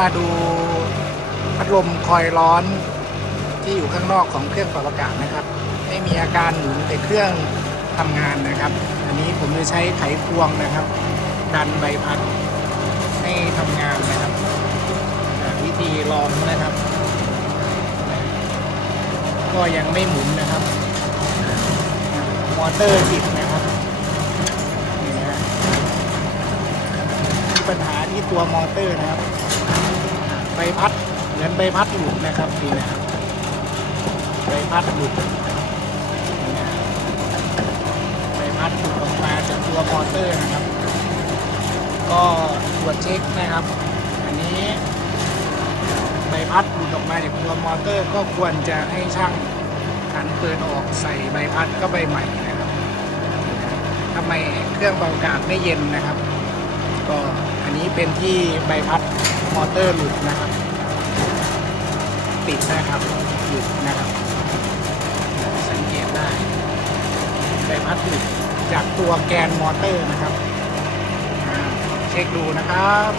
มาดูพัดลมคอยร้อนที่อยู่ข้างนอกของเครื่องปรับอากาศนะครับ ไม่มีอาการหมุนแต่เครื่องทำงานนะครับ อันนี้ผมจะใช้ไขควงนะครับ ดันใบพัดให้ทำงานนะครับวิธีลองนะครับ ก็ยังไม่หมุนนะครับมอเตอร์ติดนะครับนี่นะมีปัญหาที่ตัวมอเตอร์นะครับ พัดเหมือนใบพัดหลุดนะครับนี่นะครับใบพัดหลุดใบพัดหลุดออกมาจากตัวมอเตอร์นะครับ ก็ตรวจเช็คนะครับ อันนี้ใบพัดหลุดออกมาจากตัวมอเตอร์ ก็ควรจะให้ช่างหันเปิดออกใส่ใบพัดก็ใบใหม่นะครับทำไมเครื่องเป่าอากาศไม่เย็นนะครับ เป็นที่ใบพัดมอเตอร์หลุดนะครับ ติดนะครับหลุดนะครับ สังเกตได้ใบพัดหลุดจากตัวแกนมอเตอร์นะครับเช็คดูนะครับ